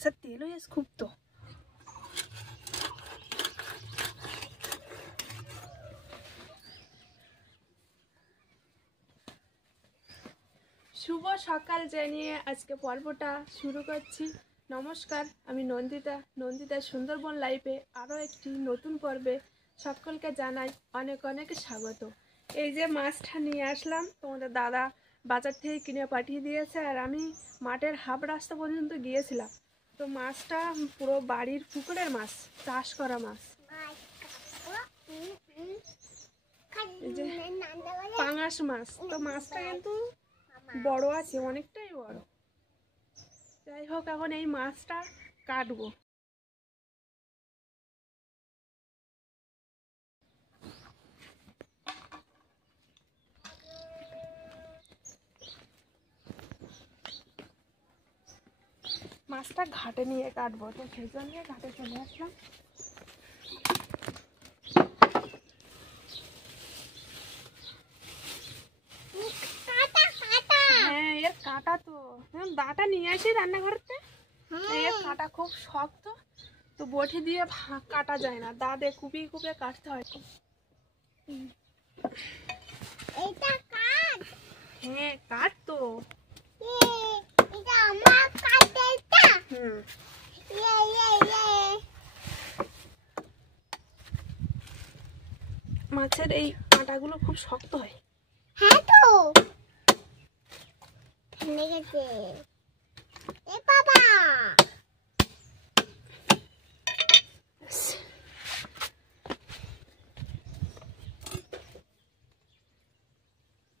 মাছের তেল হয়েছে খুব। তো শুভ সকাল জানিয়ে আজকে পর্বটা শুরু করছি। নমস্কার, আমি নন্দিতা সুন্দরবন লাইফে আরও একটি নতুন পর্বে সকলকে জানাই অনেক অনেক স্বাগত। এই যে মাছটা নিয়ে আসলাম, তোমাদের দাদা বাজার থেকে কিনে পাঠিয়ে দিয়েছে, আর আমি মাঠের হাফ রাস্তা পর্যন্ত গিয়েছিলাম। তো মাছটা পুরো বাড়ির পুকুরের মাছ, চাষ করা মাছ, এই যে পাঙাশ মাছ। তো মাছটা কিন্তু বড় আছে, অনেকটাই বড়। যাই হোক, এখন এই মাছটা কাটবো। মাছটা ঘাটে নিয়ে কাটবো, তো সেই জন্য ঘাটে চলে আসলাম। হ্যাঁ, এর কাঁটা তো দাঁটা নিয়ে আসি রান্নাঘরতে। এর কাঁটা খুব শক্ত, তো বটি দিয়ে কাটা যায় না, দাঁতে কুপিয়ে কুপিয়ে কাটতে হয়। হ্যাঁ, কাট তো। মাছের এই কাঁটাগুলো খুব শক্ত হয়। হ্যাঁ তো লেগেছে। এ বাবা,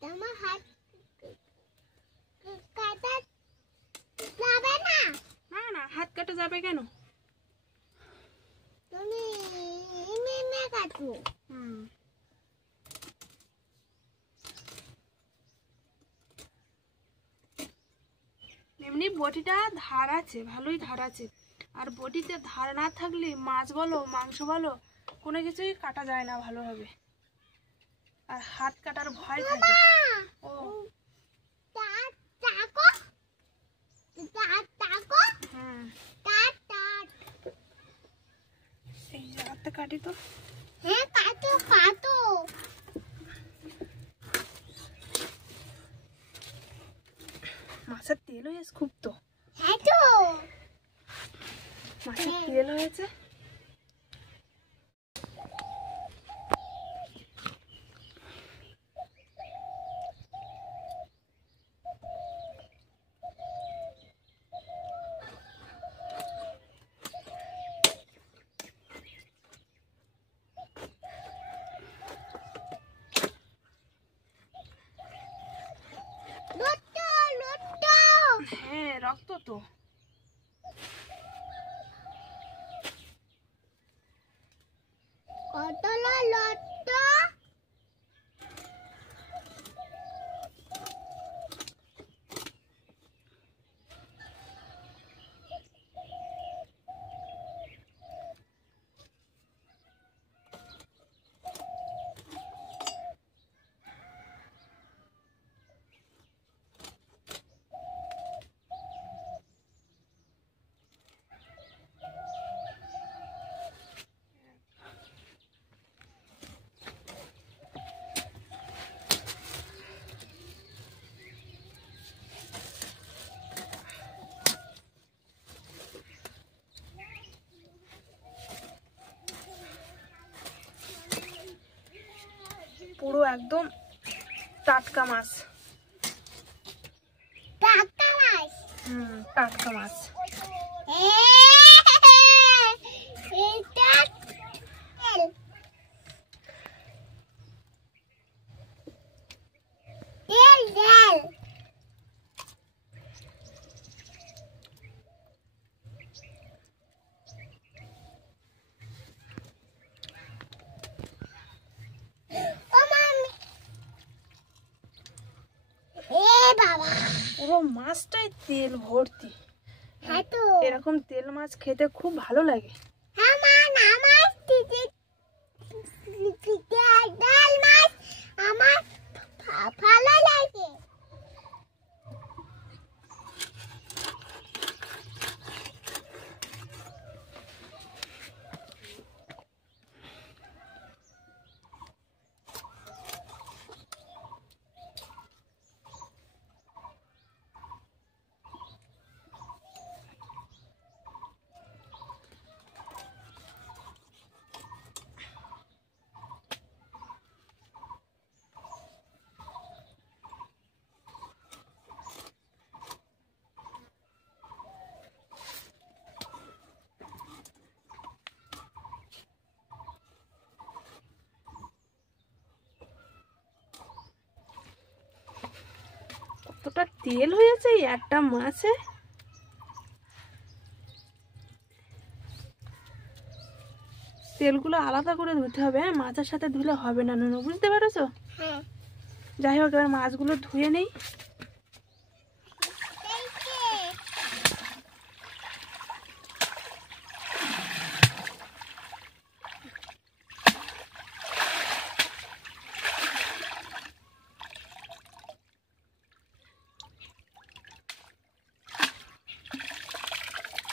তোমার হাত কাটা যাবে না? না না, হাত কাটা যাবে কেন? তুমি এমনি কাটো। এমনি বটিটা ধার আছে, ভালোই ধার আছে। আর বটিতে ধার না থাকলে মাছ বলো মাংস বলো কোনো কিছুই কাটা যায় না ভালোভাবে, আর হাত কাটার ভয় থাকে। ও হ্যাঁ, এই যে হাতে কাটি তো। হ্যাঁ, কাটো কাটো। মাছের তেল হয়েছে খুব। তো হ্যাঁ তো মাছের তেল হয়েছে। হ্যাঁ, রক্ত তো। কতলা লট্ট। পুরো একদম টাটকা মাছ। টাটকা মাছ। টাটকা মাছ। এটা তেল। তেল তেল। পুরো মাছটাই তেল ভর্তি। হ্যাঁ তো, এরকম তেল মাছ খেতে খুব ভালো লাগে। আমার ভালো লাগে। এতটা তেল হয়েছে এই একটা মাছে। তেলগুলো আলাদা করে ধুতে হবে, হ্যাঁ, মাছের সাথে ধুলে হবে না নুনু, বুঝতে পেরেছো? হ্যাঁ। যাই হোক, এবার মাছগুলো ধুয়ে নেই।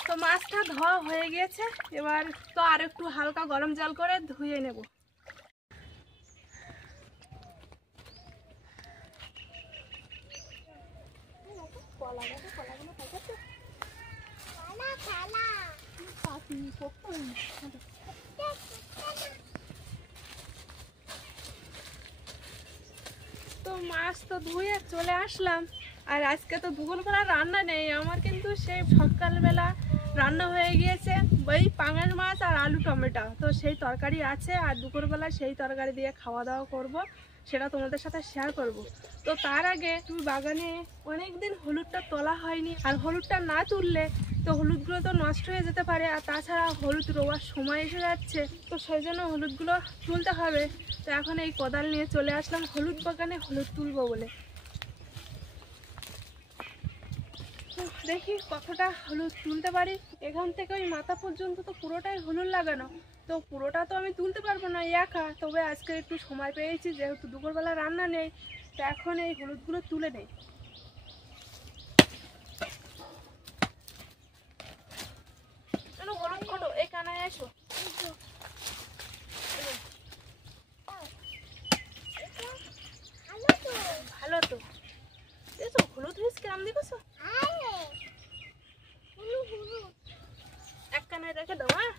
তো মাছটা ধোয়া হয়ে গিয়েছে, এবার তো আর একটু হালকা গরম জল করে ধুয়ে নেব। তো মাছ তো ধুয়ে চলে আসলাম, আর আজকে তো দুপুরবেলা রান্না নেই আমার, কিন্তু সেই সকালবেলা রান্না হয়ে গিয়েছে ওই পাঙাশ মাছ আর আলু টমেটো, তো সেই তরকারি আছে, আর দুপুরবেলা সেই তরকারি দিয়ে খাওয়া দাওয়া করব, সেটা তোমাদের সাথে শেয়ার করব। তো তার আগে তুমি বাগানে অনেক দিন হলুদটা তোলা হয়নি, আর হলুদটা না তুললে তো হলুদগুলো তো নষ্ট হয়ে যেতে পারে, আর তাছাড়া হলুদ রোয়ার সময় এসে যাচ্ছে, তো সেই জন্য হলুদগুলো তুলতে হবে। তো এখন এই কোদাল নিয়ে চলে আসলাম হলুদ বাগানে হলুদ তুলবো বলে। দেখি কতটা হলুদ তুলতে পারি। এখান থেকে ওই মাথা পর্যন্ত তো পুরোটাই হলুদ লাগানো, তো পুরোটা তো আমি তুলতে পারবো না একা, তবে আজকে একটু সময় পেয়েছি যেহেতু দুপুরবেলা রান্না নেই, তো এখন এই হলুদগুলো তুলে নেই। হলুদ খোটো, এই কানায় এসো। ভালো তো দেখো হলুদ হয়েছে কিরম দেখেছো, এক কানায় রেখে দাও। হ্যাঁ,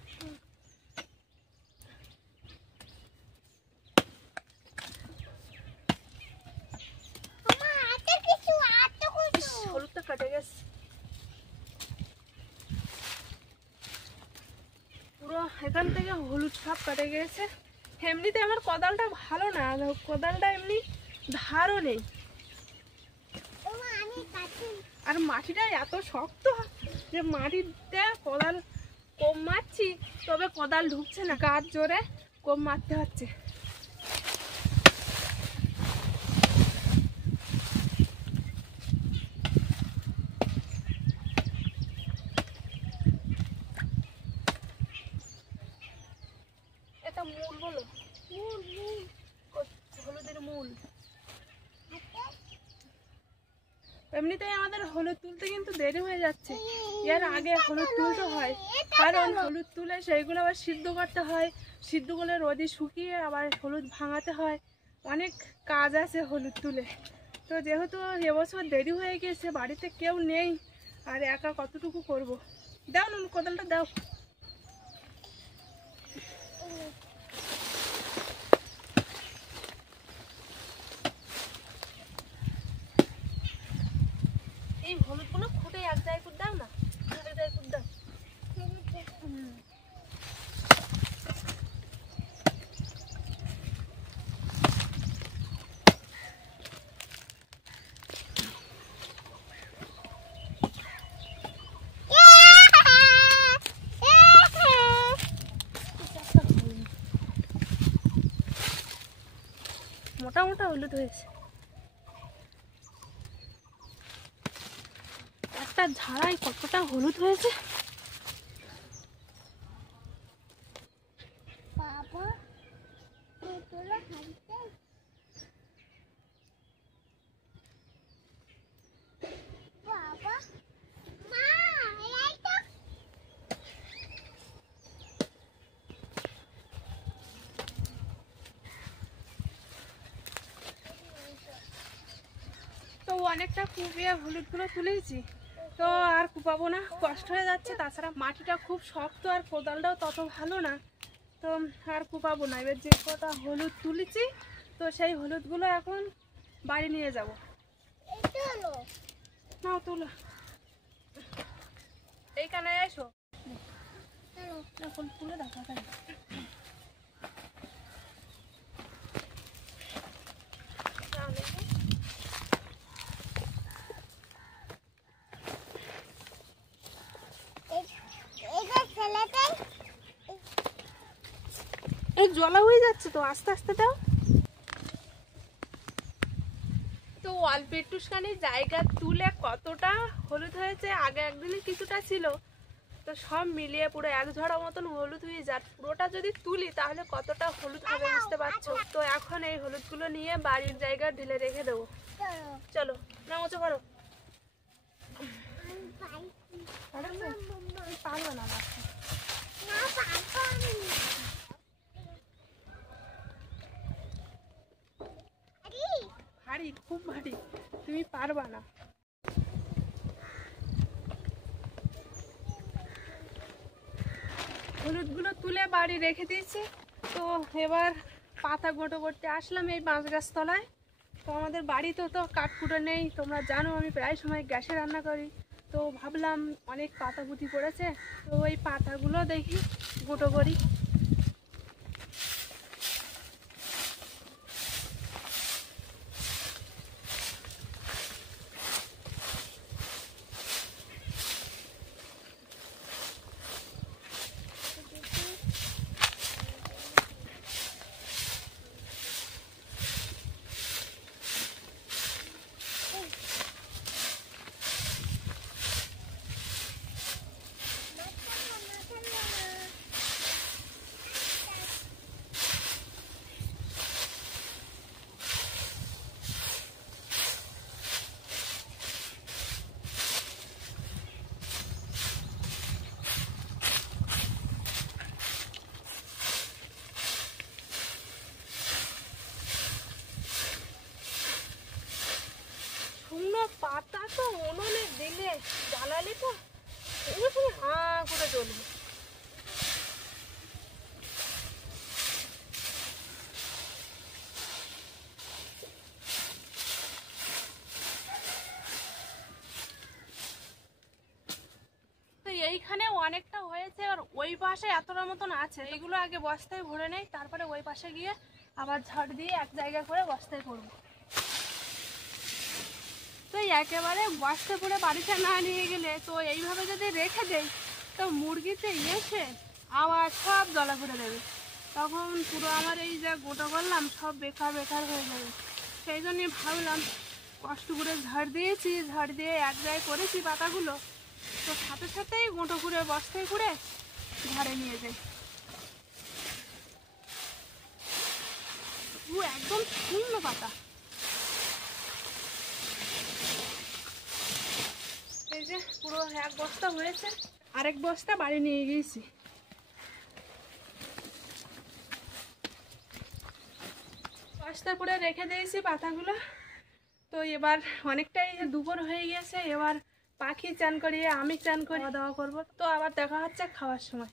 হলুদটা কাটে গেছে পুরো, এখান থেকে হলুদ সব কাটে গেছে। এমনিতে আমার কোদালটা ভালো না, কোদালটা এমনি ধারও নেই, আর মাটিটা এত শক্ত যে মাটিতে কোদাল কম মারছি, তবে কোদাল ঢুকছে না, গাছ জোরে কম মারতে হচ্ছে। এটা মূল বলো, হলুদের মূল। এমনিতেই আমাদের হলুদ তুলতে কিন্তু দেরি হয়ে যাচ্ছে, এর আগে হলুদ তুলতে হয়, কারণ হলুদ তুলে সেইগুলো আবার সিদ্ধ করতে হয়, সিদ্ধ করে রোদে শুকিয়ে আবার হলুদ ভাঙাতে হয়, অনেক কাজ আছে হলুদ তুলে। তো যেহেতু এবছর দেরি হয়ে গেছে, বাড়িতে কেউ নেই, আর একা কতটুকু করব। দাও নুন, কোদালটা দাও। এই হলুদগুলো খুঁটে এক জায়গায় করে দাও না, এক জায়গায় করে দাও। মোটা মোটা হলুদ হয়েছে, একটা ঝাড়াই কতটা হলুদ হয়েছে। তো অনেকটা কুপিয়ে হলুদগুলো তুলেছি, তো আর কুপাবো না, কষ্ট হয়ে যাচ্ছে, তাছাড়া মাটিটা খুব শক্ত আর কোদালটাও তত ভালো না, তো আর কুপাবো না। এবার যে কটা হলুদ তুলেছি, তো সেই হলুদগুলো এখন বাড়ি নিয়ে যাব। নাও তুলো, এইখানে এসো, এখন তুলে দেখা যায়। জলা হয়ে যাচ্ছে তো, আস্তে আস্তে দাও। তো অল্প একটুখানি জায়গা তুলে কতটা হলুদ হয়েছে, আগে একদিনে কিছুটা ছিল, তো সব মিলিয়ে পুরো এক ঝড়া মতন হলুদ হয়ে যায়। পুরোটা যদি তুলি তাহলে কতটা হলুদ হবে বুঝতে পারছো। তো এখন এই হলুদগুলো নিয়ে বাড়ির জায়গায় ঢেলে রেখে দেবো। চলো না উঁচু করো। পারবো না ভারী, খুব ভারী, তুমি পারবা না। হলুদগুলো তুলে বাড়ি রেখে দিয়েছি। তো এবার পাতা গোটো করতে আসলাম এই বাঁশ গাছ তলায়। তো আমাদের বাড়িতে তো কাঠকুটো নেই, তোমরা জানো আমি প্রায় সময় গ্যাসে রান্না করি। তো ভাবলাম অনেক পাতা পুঁতি পড়েছে, তো ওই পাতাগুলো দেখি গোটো করি। শুকনো পাতা তো উনুনে দিলে জ্বালালে তো হাঁ করে জ্বলবে। তো এইখানে অনেকটা হয়েছে, আর ওই পাশে এতটা মতন আছে। এগুলো আগে বস্তায় ভরে নেই, তারপরে ওই পাশে গিয়ে আবার ঝাড় দিয়ে এক জায়গা করে বস্তায় করবো। তো একেবারে বস্তা করে বাড়িতে না নিয়ে গেলে তো এইভাবে যদি রেখে দেই তো মুরগিতে এসে আবার সব জলা করে দেবে, তখন পুরো আমার এই যা গোটা করলাম সব বেকার বেকার হয়ে যাবে। সেই জন্যই ভাবলাম কষ্ট করে ঝাড় দিয়েছি, ঝাড় দিয়ে এক জায়গায় করেছি পাতাগুলো, তো সাথে সাথেই গোটো করে বস্তায় করে ঘরে নিয়ে যাই। একদম শূন্য পাতা। এই যে পুরো এক বস্তা হয়েছে, আরেক বস্তা বাড়ি নিয়ে গিয়েছি। বস্তা করে রেখে দিয়েছি পাতাগুলো। তো এবার অনেকটাই দুপুর হয়ে গেছে, এবার পাখি চান করিয়ে আমি চান করে খাওয়া দাওয়া করবো। তো আবার দেখা হচ্ছে খাওয়ার সময়।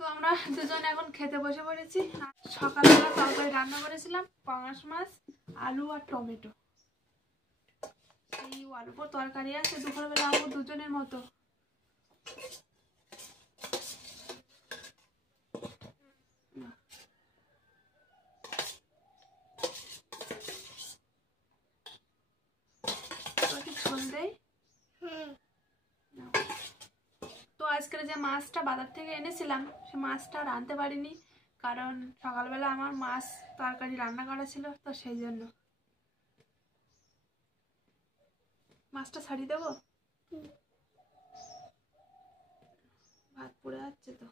তো আমরা দুজন এখন খেতে বসে পড়েছি। সকালবেলা তরকারি রান্না করেছিলাম পাঙাশ মাছ, আলু আর টমেটো। এই অল্প তরকারি আছে, দুপুরবেলা আমাদের দুজনের মতো। ঝোল দেই। তো আজকের যে মাছটা বাজার থেকে এনেছিলাম সে মাছটা আর আনতে পারিনি, কারণ সকালবেলা আমার মাছ তরকারি রান্না করা ছিল, তো সেই জন্য। মাছটা ছাড়িয়ে দেবো, ভাত পুড়ে যাচ্ছে তো।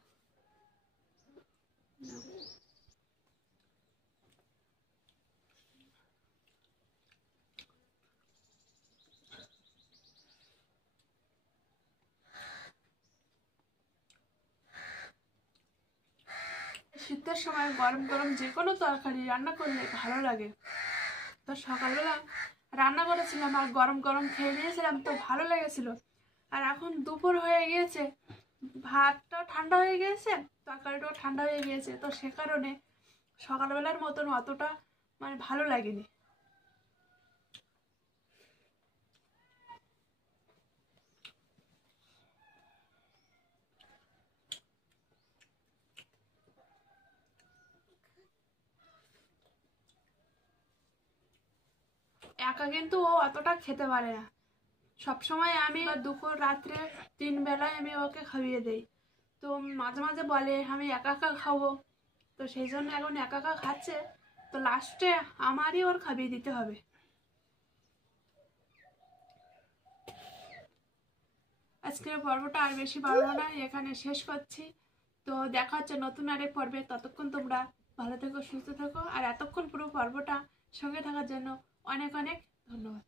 শীতের সময় গরম গরম যে কোনো তরকারি রান্না করলে ভালো লাগে। তো সকালবেলা রান্না করেছিলাম আর গরম গরম খেয়ে নিয়েছিলাম, তো ভালো লেগেছিল। আর এখন দুপুর হয়ে গিয়েছে, ভাতটাও ঠান্ডা হয়ে গিয়েছে, তরকারিটাও ঠান্ডা হয়ে গিয়েছে, তো সে কারণে সকালবেলার মতন অতটা মানে ভালো লাগেনি। একা কিন্তু ও অতটা খেতে পারে না, সবসময় আমি দুপুর রাত্রে 3 বেলায় আমি ওকে খাইয়ে দেই। তো মাঝে মাঝে বলে আমি একা একা খাবো, তো সেই জন্য এখন একা একা খাচ্ছে, তো লাস্টে আমারই ওর খাইয়ে দিতে হবে। আজকের পর্বটা আর বেশি বাড়বো না, এখানে শেষ করছি। তো দেখা হচ্ছে নতুন আরেক পর্বে। ততক্ষণ তোমরা ভালো থেকো, সুস্থ থেকো, আর এতক্ষণ পুরো পর্বটা সঙ্গে থাকার জন্য অনেক অনেক ধন্যবাদ।